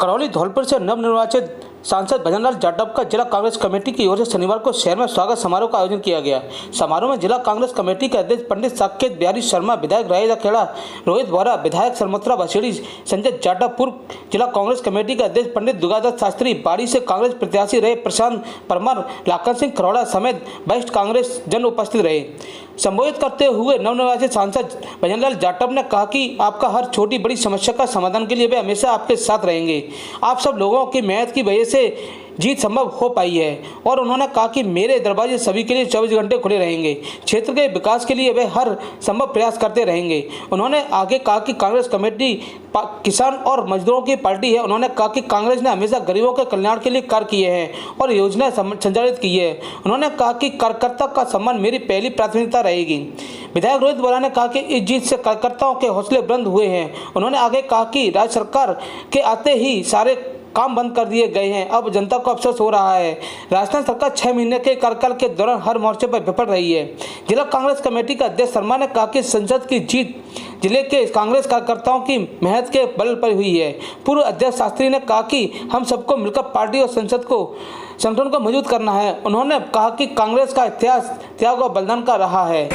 करौली धौलपुर से नवनिर्वाचित सांसद भजनलाल जाटव का जिला कांग्रेस कमेटी की ओर से शनिवार को शहर में स्वागत समारोह का आयोजन किया गया। समारोह में जिला कांग्रेस कमेटी के अध्यक्ष पंडित साकेत बिहारी शर्मा, विधायक राजेश अखेड़ा, रोहित बोहरा, विधायक सरमत्रा बसेड़ी, संजय जाटव, पूर्व जिला कांग्रेस कमेटी के अध्यक्ष पंडित दुर्गादास शास्त्री, बाड़ी से कांग्रेस प्रत्याशी रहे प्रशांत परमार, लाखन सिंह खरोड़ा समेत वरिष्ठ कांग्रेस जन उपस्थित रहे। संबोधित करते हुए नवनिर्वाचित सांसद भजनलाल जाटव ने कहा कि आपका हर छोटी बड़ी समस्या का समाधान के लिए वे हमेशा आपके साथ रहेंगे। आप सब लोगों की मेहनत की वजह से जीत संभव हो पाई है और उन्होंने कहा कि मेरे दरवाजे सभी के लिए 24 घंटे खुले रहेंगे। क्षेत्र के विकास के लिए वे हर संभव प्रयास करते रहेंगे। उन्होंने आगे कहा कि कांग्रेस कमेटी किसान और मजदूरों की पार्टी है। उन्होंने कहा कि कांग्रेस ने हमेशा गरीबों के कल्याण के लिए कार्य किए हैं और योजनाएं संचालित की है। उन्होंने कहा कि कार्यकर्ता का सम्मान मेरी पहली प्राथमिकता रहेगी। विधायक रोहित बोहरा ने कहा कि इस जीत से कार्यकर्ताओं के हौसले बुलंद हुए हैं। उन्होंने आगे कहा कि राज्य सरकार के आते ही सारे काम बंद कर दिए गए हैं, अब जनता को अफसोस हो रहा है। राजस्थान सरकार 6 महीने के कार्यकाल के दौरान हर मोर्चे पर विफल रही है। जिला कांग्रेस कमेटी के अध्यक्ष शर्मा ने कहा कि संसद की जीत जिले के कांग्रेस कार्यकर्ताओं की मेहनत के बल पर हुई है। पूर्व अध्यक्ष शास्त्री ने कहा कि हम सबको मिलकर पार्टी और संगठन को मजबूत करना है। उन्होंने कहा कि कांग्रेस का इतिहास त्याग और बलिदान का रहा है।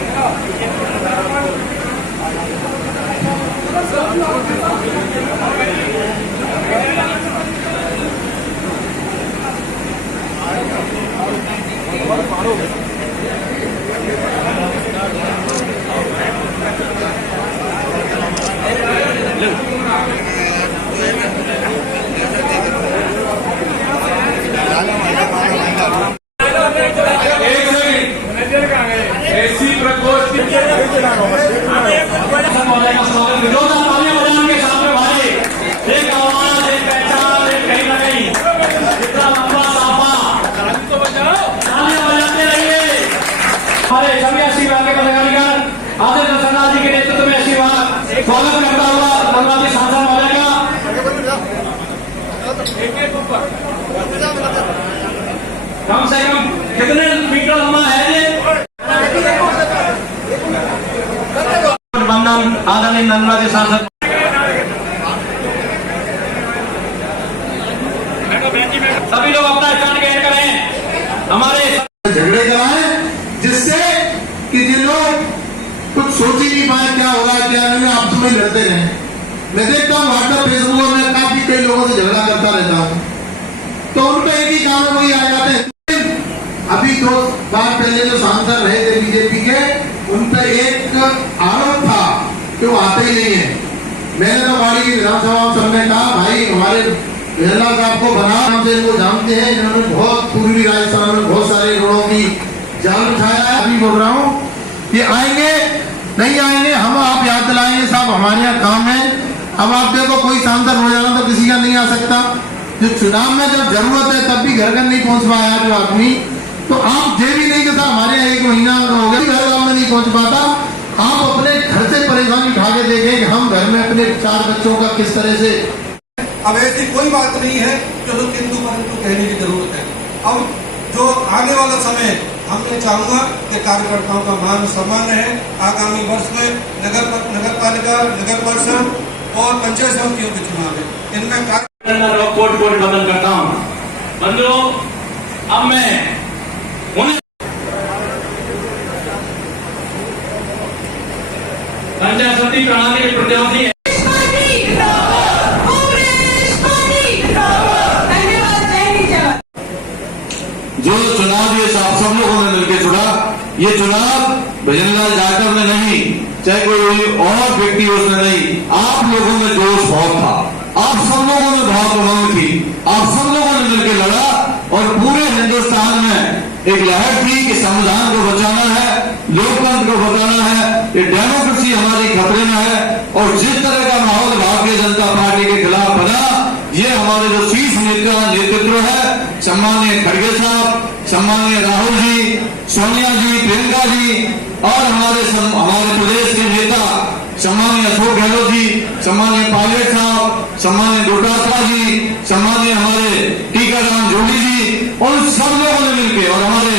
हमारे सभी आशीर्वाद के पदाधिकारी आदरणीय सरदार जी के नेतृत्व में आशीर्वाद स्वागत करता हुआ नवनिर्वाचित सांसद महोदय का कम से कम कितने मीटर लंबा है वंदन आदरणीय नवनिर्वाचित सांसद। सभी लोग अपना स्टैंड ग्रहण करें। हमारे झगड़े कराए जिससे कि जिन लोग कुछ सोच ही नहीं पाए क्या होगा क्या नहीं, आपस में लड़ते रहे। मैं देखता हूँ व्हाट्सएप फेसबुक में काफी कई लोगों से झगड़ा करता रहता हूँ, तो उनका एक ही काम है, वही आ जाते हैं। अभी 2 बार पहले जो सांसद रहे थे बीजेपी के, उन पर एक आरोप था कि वो आते ही नहीं है। मैंने तो बाड़ी की विधानसभा सबने कहा भाई हमारे भजनलाल साहब को बना से इनको जानते हैं, इन्होंने बहुत पूर्वी राजस्थान में बहुत सारे रोडों की जाल बिछाया है। अभी बोल रहा हूँ कि आएंगे नहीं आएंगे, हम आप याद दिलाएंगे साहब, हमारे यहाँ काम है। अब आप देखो कोई सांसद हो जाना तो किसी का नहीं आ सकता। जो चुनाव में जब जरूरत है तब भी घर घर नहीं पहुंच पाया जो आदमी, तो आप ये भी नहीं कि साहब हमारे यहाँ 1 महीना हो गया घर गाँव में नहीं पहुंच पाता। आप अपने घर से परेशानी उठा के देखें कि हम घर में अपने 4 बच्चों का किस तरह से। अब ऐसी कोई बात नहीं है जो किंतु परंतु कहने की जरूरत है। अब जो आने वाला समय हम ये चाहूंगा कि कार्यकर्ताओं का मान सम्मान है। आगामी वर्ष में नगर पालिका, नगर परिषद और पंचायत समितियों के चुनाव है, इनमें कोट बंधन करता हूँ। बंधुओं, अब मैं पंचायत समिति प्रणाली के प्रत्याशी है। जो चुनाव ये सब लोगों ने मिलकर चुना, ये चुनाव भजनलाल जाटव ने नहीं, चाहे कोई और व्यक्ति उसने नहीं, आप लोगों में जोश बहुत था, आप सब लोगों में बहुत उमंग थी, आप सब लोगों ने मिलकर लड़ा और पूरे हिंदुस्तान में एक लहर थी कि संविधान को बचाना है, लोकतंत्र को बचाना है, ये डेमोक्रेसी हमारी खतरे में है। और जिस तरह का माहौल भारतीय जनता पार्टी के खिलाफ बना, ये हमारे जो शीर्ष नेतृत्व है, सम्माननीय खड़गे साहब, सम्माननीय राहुल जी, सोनिया जी, प्रियंका जी और हमारे प्रदेश के नेता सम्माननीय अशोक गहलोत जी, सम्माननीय पायलट साहब, सम्माननीय डोटासरा जी, सम्माननीय हमारे टीकाराम जोड़ी जी, उन सब लोगों ने मिलकर और हमारे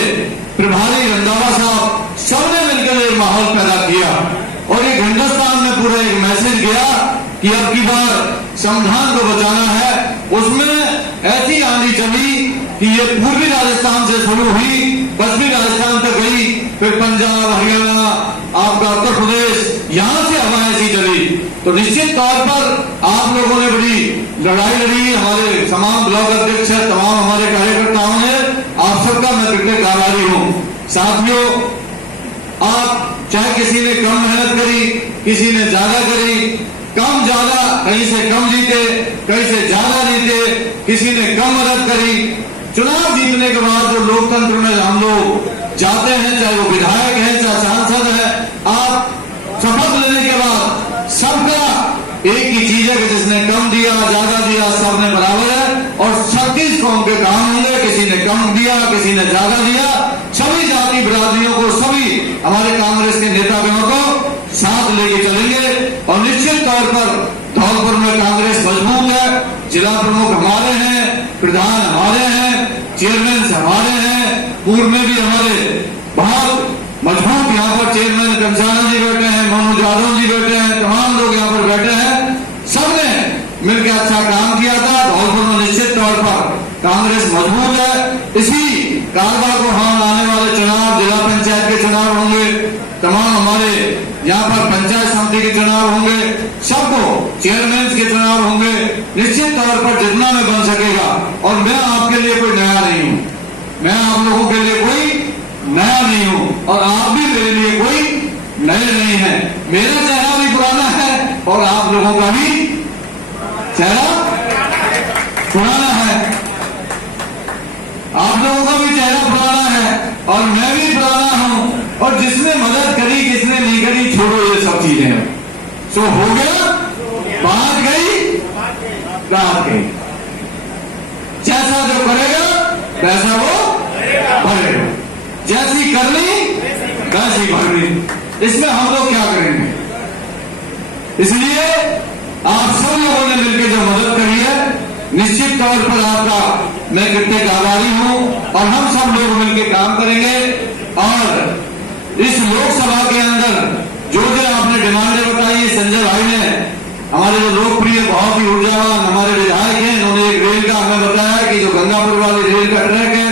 प्रभारी रंधावा साहब, सबने मिलकर एक माहौल पैदा किया और एक हिंदुस्तान में पूरा एक मैसेज गया कि अब की बार संविधान को बचाना है। उसमें ऐसी आंधी चली कि ये पूर्वी राजस्थान से शुरू हुई, पश्चिमी राजस्थान तक गई, फिर पंजाब, हरियाणा, आपका उत्तर प्रदेश, यहां से हवा ऐसी चली। तो निश्चित तौर पर आप लोगों ने बड़ी लड़ाई लड़ी, हमारे तमाम ब्लॉक अध्यक्ष, तमाम हमारे कार्यकर्ताओं ने, आप सबका मैं कृतज्ञ आभारी हूं। साथियों, आप चाहे किसी ने कम मेहनत करी, किसी ने ज्यादा करी, कम ज्यादा, कहीं से कम जीते, कहीं से ज्यादा जीते, किसी ने कम मदद करी। चुनाव जीतने के बाद जो लोकतंत्र में हम लोग जाते हैं, चाहे वो विधायक है, चाहे सांसद है, आप शपथ लेने के बाद सबका एक ही चीज है कि जिसने कम दिया, ज्यादा दिया, सबने बराबर है और 36 कौम के काम होंगे। किसी ने कम दिया, किसी ने ज्यादा दिया, सभी जाति बिरादरियों को, सभी हमारे कांग्रेस के नेतागणों को साथ लेके चलेंगे और निश्चित तौर पर धौलपुर में कांग्रेस मजबूत है। जिला प्रमुख हमारे हैं, प्रधान हमारे हैं, चेयरमैन हमारे हैं, पूर्व में भी हमारे बहुत मजबूत यहाँ पर चेयरमैन कंसाना जी बैठे हैं, मनोज यादव जी बैठे हैं, तमाम लोग यहाँ पर बैठे हैं। सबने मिलकर अच्छा काम किया था। धौलपुर में निश्चित तौर पर कांग्रेस मजबूत है। इसी कारवा को हम आने वाले चुनाव, जिला पंचायत के चुनाव होंगे, तमाम हमारे यहाँ पर पंचायत समिति के चुनाव होंगे, सबको चेयरमैन के चुनाव होंगे। निश्चित तौर पर जितना में बन सकेगा और मैं आपके लिए कोई नया नहीं हूँ, मैं आप लोगों के लिए कोई नया नहीं हूँ और आप भी मेरे लिए कोई नए नहीं है। मेरा चेहरा भी पुराना है और आप लोगों का भी चेहरा पुराना है, आप लोगों का भी चेहरा पुराना है और मैं भी पुराना हूं। और जिसने मदद करी, किसने नहीं करी, छोड़ो ये सब चीजें। सो हो गया, बात गई, रात गई। जैसा जो करेगा वैसा वो भरेगा, जैसी करनी वैसी भरनी। इसमें हम लोग क्या करेंगे? इसलिए आप सब लोगों ने मिलकर जो मदद करी है, निश्चित तौर पर आपका मैं कृतज्ञ आभारी हूं और हम सब लोग मिलकर काम करेंगे। और इस लोकसभा के अंदर जो आपने डिमांडें बताई, संजय भाई ने, हमारे जो लोकप्रिय, बहुत ही ऊर्जावान हमारे विधायक हैं, इन्होंने एक रेल का हमें बताया कि जो गंगापुर वाली रेल का ट्रैक है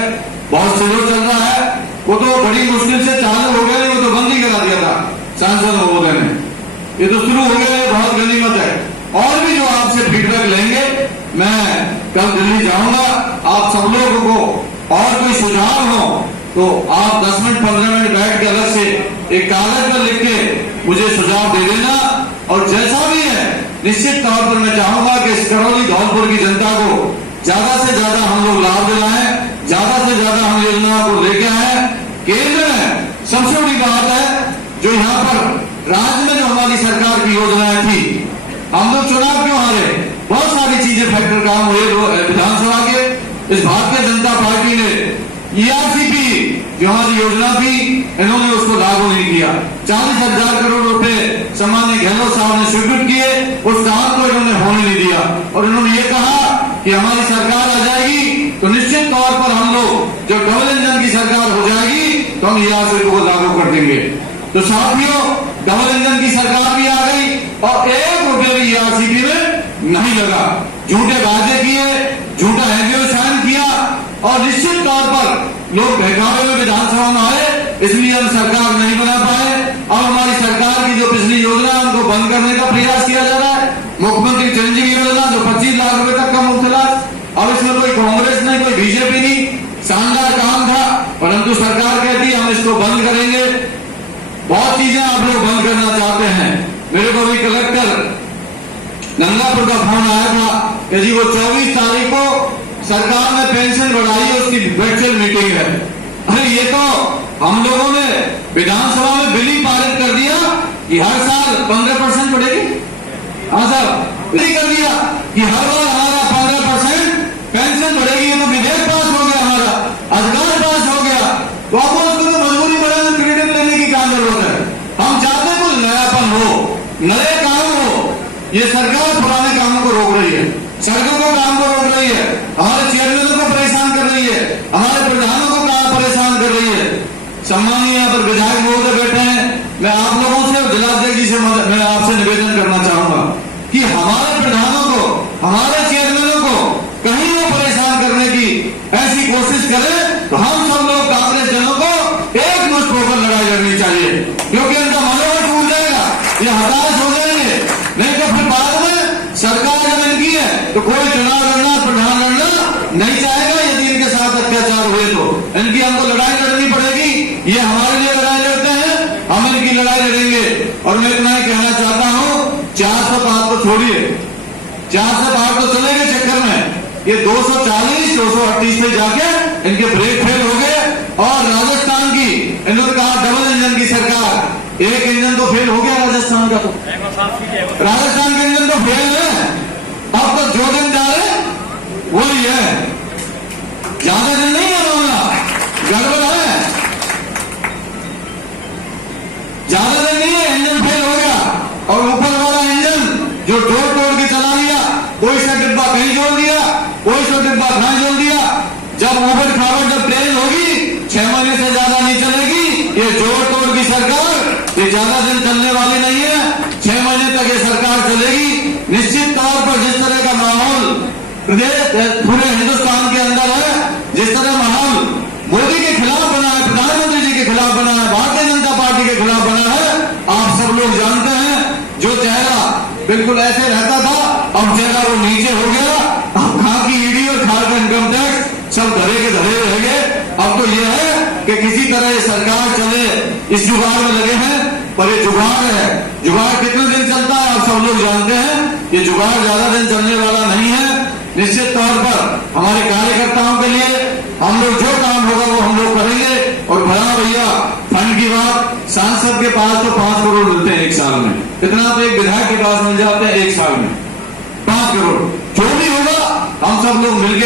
बहुत स्लो चल रहा है, वो तो बड़ी मुश्किल से चालू हो गया, वो तो बंद ही करा दिया था सांसद महोदय ने, ये तो शुरू हो गया, बहुत गनीमत है। और भी जो आपसे फीडबैक लेंगे, मैं कल दिल्ली जाऊंगा, आप सब लोगों को और कोई सुझाव हो तो आप 10 मिनट 15 मिनट बैठ के अलग से एक कागज पर लिख के मुझे सुझाव दे देना। और जैसा भी है, निश्चित तौर पर मैं चाहूंगा कि इस करौली धौलपुर की जनता को ज्यादा से ज्यादा हम लोग लाभ दिलाएं, ज्यादा से ज्यादा हम योजना को लेके आए। केंद्र में सबसे बड़ी बात है, जो यहाँ पर राज्य में जो हमारी सरकार की योजनाएं थी, हम लोग चुनाव क्यों हारे, बहुत सारी चीजें फैक्टर काम हुए विधानसभा के। इस भारतीय जनता पार्टी ने ERCP जो हमारी योजना थी, इन्होंने उसको लागू नहीं किया। 40,000 करोड़ रुपए सामान्य गहलोत साहब ने स्वीकृत किए, उस काम को इन्होंने होने नहीं दिया और इन्होंने ये कहा कि हमारी सरकार आ जाएगी तो निश्चित तौर पर हम लोग जब डबल इंजन की सरकार हो जाएगी तो हम ERCP को लागू कर देंगे। तो साथियों, डबल इंजन की सरकार भी आ गई और 1 रुपये भी ERCP में नहीं लगा। झूठे वादे किए, झूठा हैंडओवर किया और निश्चित तौर पर लोग बहकावे में विधानसभा में आए, इसलिए हम सरकार नहीं बना पाए। और हमारी सरकार की जो पिछली योजना है उनको बंद करने का प्रयास किया जा रहा है। मुख्यमंत्री चिरंजीवी योजना जो 25 लाख रुपए तक का मुफ्त इलाज, अब इसमें कोई कांग्रेस नहीं, कोई बीजेपी नहीं, शानदार काम था, परंतु सरकार कहती है हम इसको बंद करेंगे। बहुत चीजें आप लोग बंद करना चाहते हैं। मेरे को भी कलेक्टर गंगापुर का फोन आया था कि जी वो 24 तारीख को सरकार ने पेंशन बढ़ाई है, उसकी वर्चुअल मीटिंग है। अरे ये तो हम लोगों ने विधानसभा में बिल ही पारित कर दिया कि हर साल 15% बढ़ेगी। हाँ सर, बिल कर दिया कि हर बार हमारा 15% पेंशन बढ़ेगी। ये तो विधेयक पास हो गया, हमारा अधिकार पास हो गया, तो आपको उसको तो मजबूरी पड़े तो क्रेडिट लेने की क्या जरूरत है। हम चाहते हैं कुछ नयापन हो, नए काम हो। ये सरकार पुराने कामों को रोक रही है, सड़कों को काम को रोक रही है, हमारे चेयरमैनों को परेशान कर रही है, हमारे प्रधानों को काम परेशान कर रही है। सम्मानीय यहाँ पर विधायक महोदय बैठे हैं, मैं आप लोगों से और जिलाध्यक्ष जी से मैं आपसे निवेदन करना चाहूंगा कि हमारे प्रधानों को, हमारे चेयरमैनों को कहीं वो परेशान करने की ऐसी कोशिश करें तो हम सब लोग कांग्रेस जनों को एक मुश्त होकर लड़ाई लड़नी चाहिए, क्योंकि उनका मनोबल टूट जाएगा, ये हताश हो जाएंगे। नहीं तो फिर बाद में सरकार जब इनकी है तो कोई चुनाव लड़ना, प्रधान लड़ना नहीं चाहेगा। यदि इनके साथ अत्याचार हुए तो इनकी हमको लड़ाई लड़नी पड़ेगी। ये हमारे लिए लड़ाई लड़ते हैं, हम इनकी लड़ाई लड़ेंगे। और मैं इतना ही कहना चाहता हूं, 405 तो छोड़िए, 405 तो चलेंगे चक्कर में, ये 240, 238 पे जाके इनके ब्रेक फेल हो गए। और राजस्थान की इन्होंने कहा डबल इंजन की सरकार, एक इंजन तो फेल हो गया राजस्थान का, तो राजस्थान के इंजन तो फेल है। अब तो जो दिन जा रहे वो ही है, ज्यादा दिन नहीं है मामला, गड़बड़ है, ज्यादा दिन नहीं है, इंजन फेल हो गया। और ऊपर वाला इंजन जो तोड़ तोड़ के चला लिया, कोई सा डिब्बा कहीं जोड़ दिया, कोई सा डिब्बा कहीं जोड़ दिया। जब ऊबर खावर जब ट्रेन होगी 6 महीने से ज्यादा नहीं चलेगी। ये जोड़ तोड़ की सरकार ये ज्यादा दिन चलने वाली नहीं है, 6 महीने तक ये सरकार चलेगी। निश्चित तौर पर जिस तरह का माहौल प्रदेश पूरे हिंदुस्तान के अंदर है, जिस तरह माहौल मोदी के खिलाफ बना है, प्रधानमंत्री जी के खिलाफ बना है, भारतीय जनता पार्टी के खिलाफ बना है, आप सब लोग जानते हैं। जो चेहरा बिल्कुल ऐसे रहता था, अब चेहरा वो नीचे हो गया। अब खां की ईडी और खां का इनकम टैक्स सब धरे के धरे रह गए। अब तो ये है कि किसी तरह ये सरकार चले, इस जुगाड़ में लगे हैं। पर ये जुगाड़ है, जुगाड़ कितने दिन चलता है आप सब लोग जानते हैं। ये जुगाड़ ज्यादा दिन चलने वाला नहीं है। निश्चित तौर पर हमारे कार्यकर्ताओं के लिए हम लोग जो काम होगा वो हम लोग करेंगे। और भला भैया फंड की बात, सांसद के पास तो 5 करोड़ मिलते हैं एक साल में, इतना तो एक विधायक के पास मिल जाते हैं एक साल में 5 करोड़। जो भी होगा हम सब लोग मिलकर